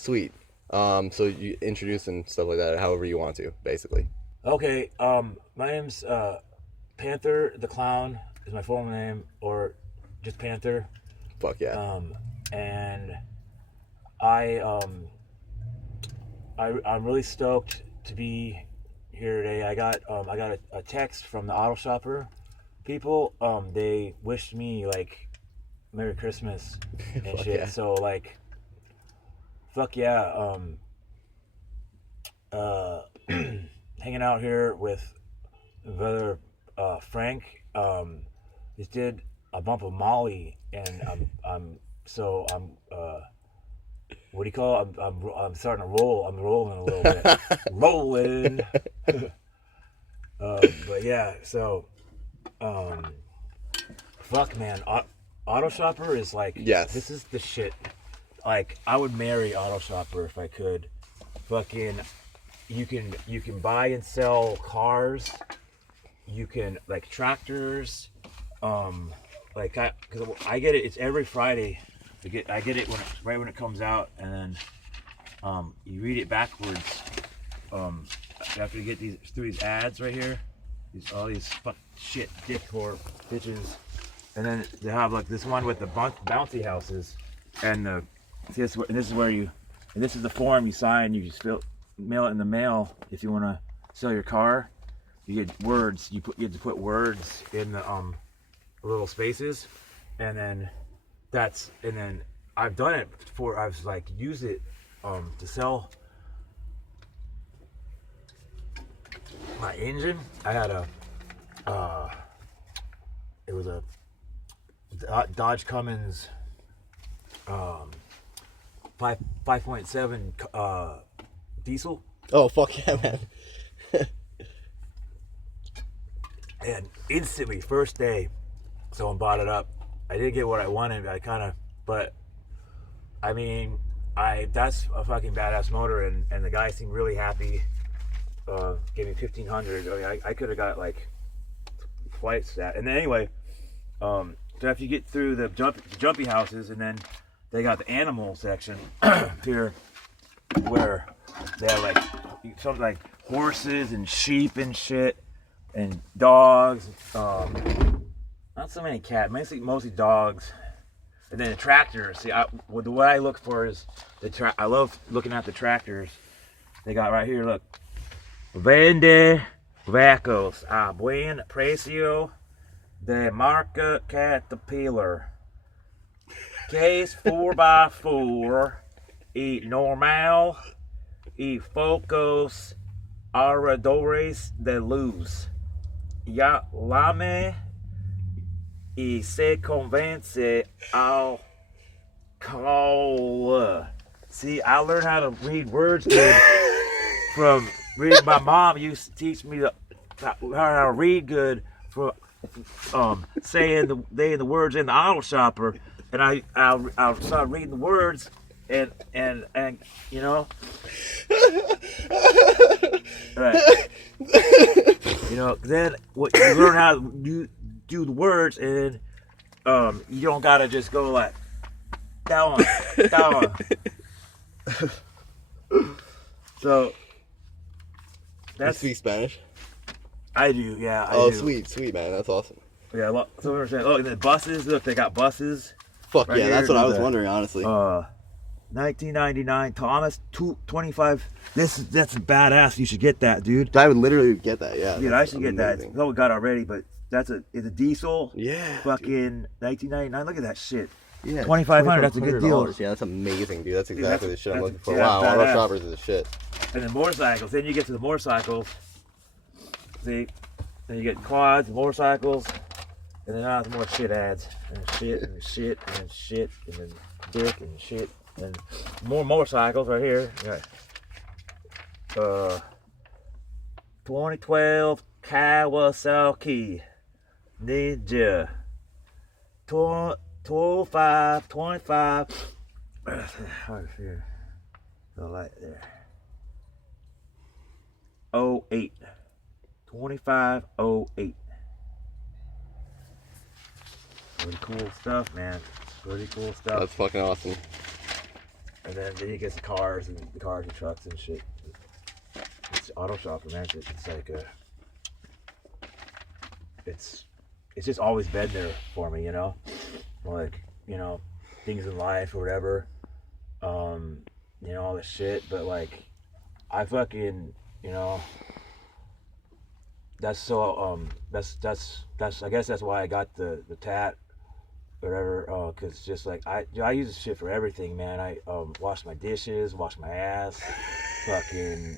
Sweet. So you introduce and stuff like that, however you want to, basically. Okay, my name's Panther the Clown is my full name, or just Panther. Fuck yeah. And I I'm really stoked to be here today. I got a text from the auto shopper people. They wished me like Merry Christmas and Fuck shit. yeah. So like, fuck yeah. Uh, Hanging out here with brother Frank. Just did a bump of Molly, and I'm what do you call it? I'm starting to roll. I'm rolling a little bit, rolling. But yeah, so um, fuck man, Auto Shopper is like Yes. this is the shit. Like I would marry Auto Shopper if I could. Fucking, you can buy and sell cars. You can like tractors. Like because I get it. It's every Friday. I get it right when it comes out, and then you read it backwards. After you get through these ads right here, all these fuck shit dick whore bitches, and then they have like this one with the bouncy houses, and this is where you, and this is the form you sign. You just mail it in the mail if you want to sell your car. You get words. You have to put words in the little spaces, and then I've done it before. I've like used it to sell my engine. I had it was a Dodge Cummins 5.7 diesel, Oh fuck yeah, man. and instantly first day someone bought it up. I didn't get what I wanted. But I mean, that's a fucking badass motor, and the guy seemed really happy. Gave me 1,500. I mean, I could have got like twice that. And then anyway, so after you get through the jumpy houses, and then they got the animal section here, where they have like something like horses and sheep and shit, and dogs. Not so many cats, mostly dogs. And then the tractors. See, what I look for is I love looking at the tractors. They got right here. Look, vende vacos a buen precio de marca Caterpillar. Case 4x4 y normal y focos aradores de luz. Ya lame y se convence al call. See, I learned how to read words good from reading. My mom used to teach me how to read good from saying the words in the auto shopper, and I'll start reading the words, and you know, right. You know, then what you learn how to do the words, and you don't gotta just go like down. So You speak Spanish? I do, yeah. I Oh, do. sweet, man. That's awesome. Yeah, look, so we're saying, and the buses. Look, they got buses. Fuck Right yeah, here, that's what I was the, wondering, honestly. 1999 Thomas 225. That's badass. You should get that, dude. I would literally get that, yeah. Dude, I should get that. It's we got already, but it's a diesel. Yeah. Fucking 1999. Look at that shit. Yeah. 2,500. That's a good deal. Yeah, that's amazing, dude. That's exactly the shit I'm looking for. Yeah, Wow, badass. auto shoppers is the shit. And then motorcycles. Then you get to the motorcycles. See, then you get quads, motorcycles, and then now there's more shit ads, and shit, and shit, and shit, and then dick and shit, and more motorcycles right here. Yeah. 2012 Kawasaki Ninja. 25. Hard to figure the light there. 08. 2508. Pretty cool stuff, man. Pretty cool stuff. That's fucking awesome. And then he gets the cars and trucks and shit. It's auto shopper, man. It's like it's just always been there for me, you know, like, you know, things in life or whatever, you know, all this shit. But like, I fucking, you know, that's so that's I guess that's why I got the tat, whatever. Cause just like I use this shit for everything, man. I wash my dishes, wash my ass, fucking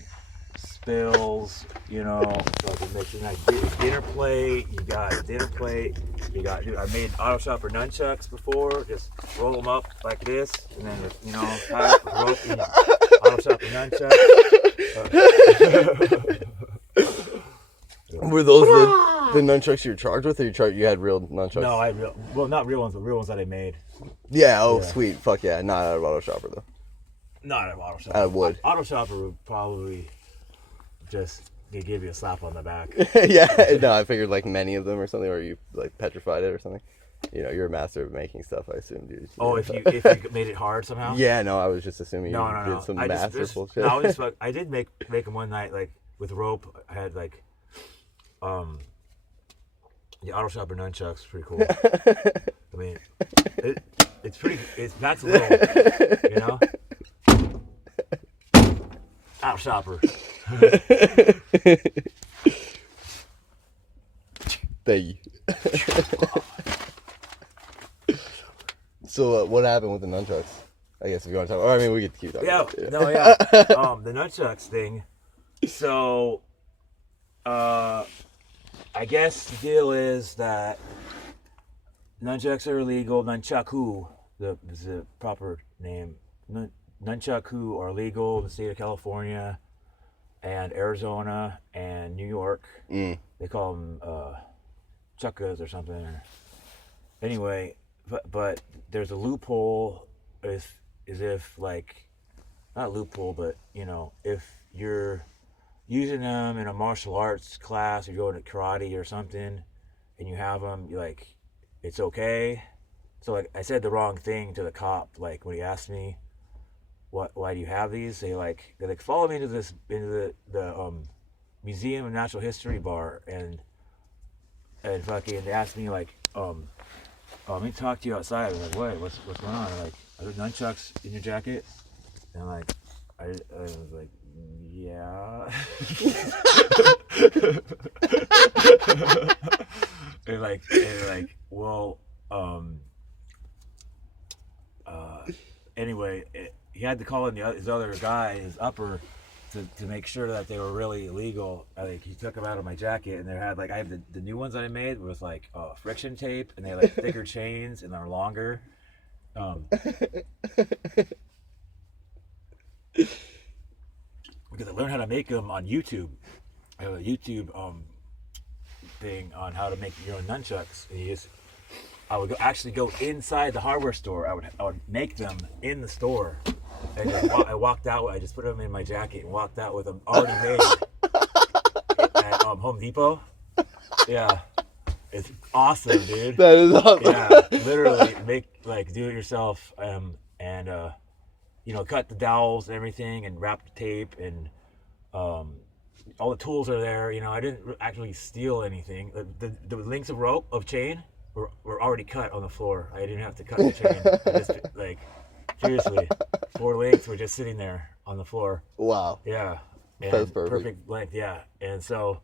spills, you know, fucking making like dinner plate. You got a dinner plate. You got, dude, I made auto shopper nunchucks before. Just roll them up like this, and then just, you know, tie up with rope and auto shopper nunchucks. Were those the nunchucks you were charged with, or you had real nunchucks? No, I had real, well, not real ones, but real ones that I made. Yeah. Oh, yeah. Sweet. Fuck yeah. Not out of auto shopper though. Not out of auto shopper. I would. Auto shopper would probably just give you a slap on the back. Yeah. No, I figured like many of them or something, or you like petrified it or something. You know, you're a master of making stuff, I assume, dude. Oh, if you made it hard somehow? Yeah, no, I was just assuming no. you did some masterful shit. No, I did make them one night, like, with rope. I had, like, the auto shopper nunchucks, pretty cool. I mean, that's a little, you know? Auto shopper. Thank you. So what happened with the nunchucks? I guess if you want to talk, or I mean, we could keep talking. Yeah, about it. no, yeah. The nunchucks thing. So, I guess the deal is that nunchucks are illegal. Nunchaku, is the proper name. Nunchaku are illegal in the state of California and Arizona and New York. They call them chuckas or something. Anyway, but there's a loophole, as if, like, not a loophole, but, you know, if you're using them in a martial arts class, or you're going to karate or something, and you have them, you're like, it's okay. So, like, I said the wrong thing to the cop, like, when he asked me, why do you have these? They're like, follow me into the Museum of Natural History bar, and fucking, they asked me, like, let me talk to you outside. I'm like, what's going on? They're like, are there nunchucks in your jacket? And like, I was like, yeah. and like, well, anyway, he had to call in his other guy, his upper, to make sure that they were really illegal. Like, he took them out of my jacket, and they had, like, I have the new ones that I made with, like, friction tape, and they had, like, thicker chains, and they're longer. Because I learned how to make them on YouTube. I have a YouTube thing on how to make your own nunchucks. And I would actually go inside the hardware store. I would make them in the store. And I walked out. I just put them in my jacket and walked out with them already made at Home Depot. Yeah, it's awesome, dude. That is awesome. Yeah, literally do it yourself, and you know, cut the dowels and everything, and wrap the tape, and all the tools are there. You know, I didn't actually steal anything. The links of chain were already cut on the floor. I didn't have to cut the chain. I just, like, seriously, 4 links were just sitting there on the floor. Wow. Yeah. And that's perfect. Perfect length, yeah. And so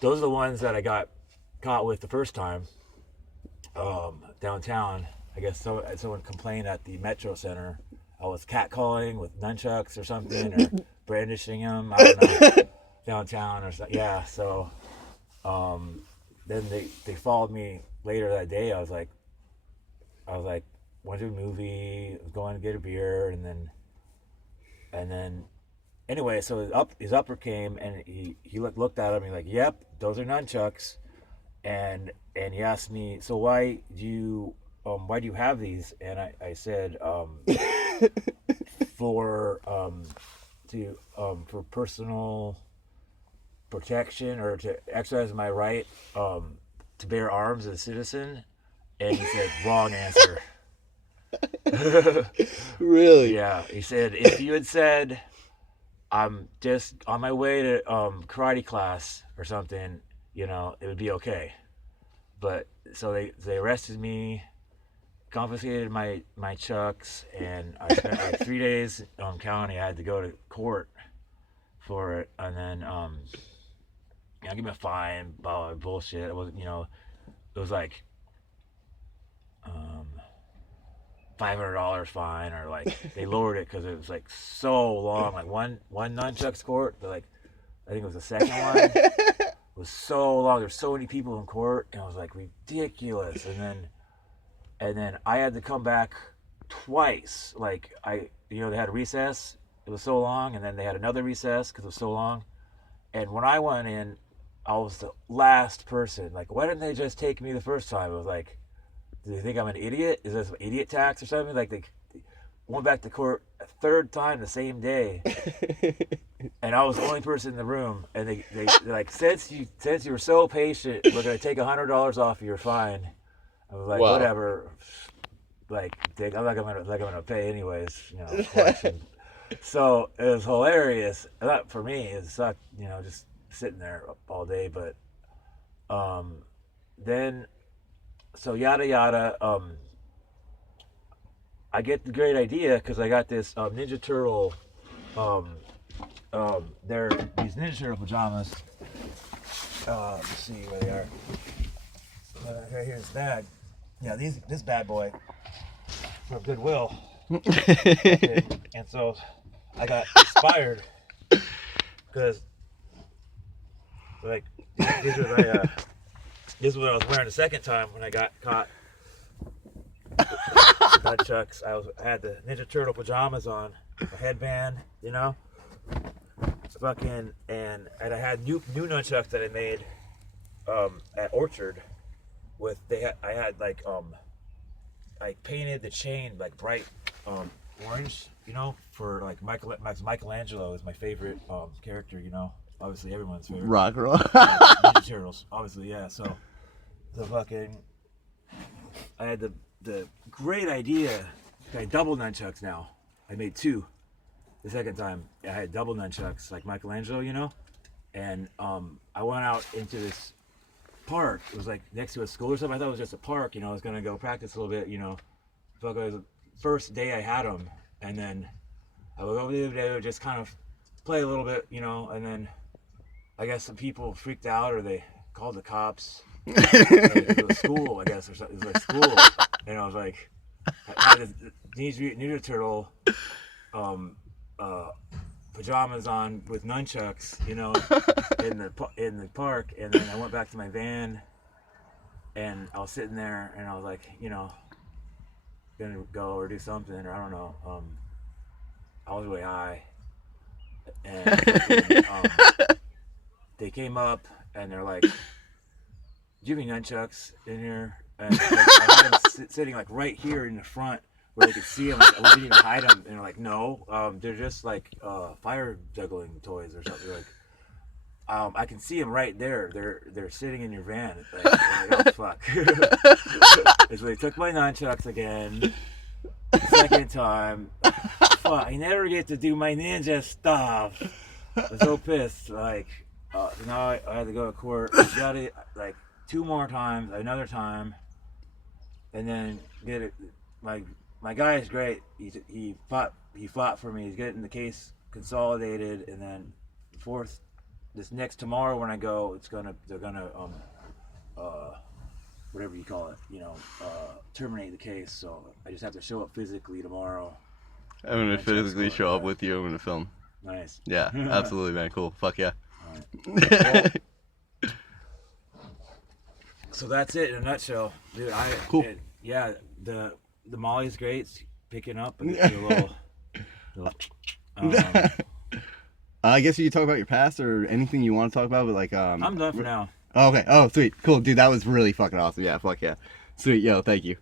those are the ones that I got caught with the first time downtown. I guess someone complained at the Metro Center. I was catcalling with nunchucks or something, or brandishing them. I don't know, downtown or something. Yeah. So then they followed me later that day. I was like, went to a movie, was going to get a beer, and then anyway, so his upper came, and he looked at him, and he's like, yep, those are nunchucks. And he asked me, so why do you have these? And I said, for personal protection, or to exercise my right to bear arms as a citizen. And he said, wrong answer. Really? Yeah, he said if you had said I'm just on my way to karate class or something, you know, it would be okay. But so they arrested me, confiscated my chucks, and I spent like 3 days in county. I had to go to court for it, and then give me a fine, blah, blah, bullshit. It was, it was like um, $500 fine, or like they lowered it because it was like so long. Like one nunchucks court, like I think it was the second one. It was so long. There's so many people in court, and it was like ridiculous. And then I had to come back twice. Like they had a recess. It was so long, and then they had another recess because it was so long. And when I went in, I was the last person. Like, why didn't they just take me the first time? It was like, do they think I'm an idiot? Is this an idiot tax or something? Like, they went back to court a third time the same day, and I was the only person in the room. And they're like, since you were so patient, we're gonna take $100 off of your fine. I was like, Wow. whatever. Like, I'm not gonna pay anyways. Collection. So it was hilarious. Not for me. It sucked. Just sitting there all day. But then, so yada yada. I get the great idea because I got this Ninja Turtle. They're these Ninja Turtle pajamas. Let's see where they are. Right here's that. Yeah, this bad boy from Goodwill. Okay. And so I got inspired because, like, this is what I was wearing the second time when I got caught. Nunchucks. I had the Ninja Turtle pajamas on, a headband, fucking, and I had new nunchucks that I made at Orchard. I painted the chain like bright orange, for like Michelangelo is my favorite character, obviously everyone's favorite. Rock roll. Ninja Turtles, obviously, yeah. So I had the great idea. I double nunchucks now. I made two. The second time I had double nunchucks like Michelangelo, and I went out into this park. It was like next to a school or something. I thought it was just a park. I was gonna go practice a little bit. But it was the first day I had them, and then I would go over there, just kind of play a little bit, and then I guess some people freaked out or they called the cops. It was school, I guess, or something. It was like school, and I was like, I had this Ninja Turtle pajamas on with nunchucks, in the park, and then I went back to my van, and I was sitting there, and I was like, gonna go or do something, or I don't know. I was really high, and they came up, and they're like, "Do you have any nunchucks in here?" And like, I had them sitting like right here in the front, where they could see them. Like, I didn't even hide them. And they're like, no, they're just like fire juggling toys or something. Like, I can see them right there. They're sitting in your van. It's like, oh fuck. So they took my nunchucks again. The second time. Fuck, I never get to do my ninja stuff. I was so pissed. Like, now I had to go to court. I got it like 2 more times, another time, and then get it. My guy is great. He fought for me. He's getting the case consolidated, and then tomorrow when I go, they're gonna whatever you call it, terminate the case. So I just have to show up physically tomorrow. I'm gonna physically show up with you. I'm gonna film. Nice. Yeah, absolutely, man. Cool. Fuck yeah. All right. Well, so that's it in a nutshell, dude. Cool. The Molly's great. It's picking up. A little I guess you talk about your past or anything you want to talk about, but like I'm done for now. Oh, okay. Oh, sweet. Cool, dude. That was really fucking awesome. Yeah. Fuck yeah. Sweet. Yo, thank you.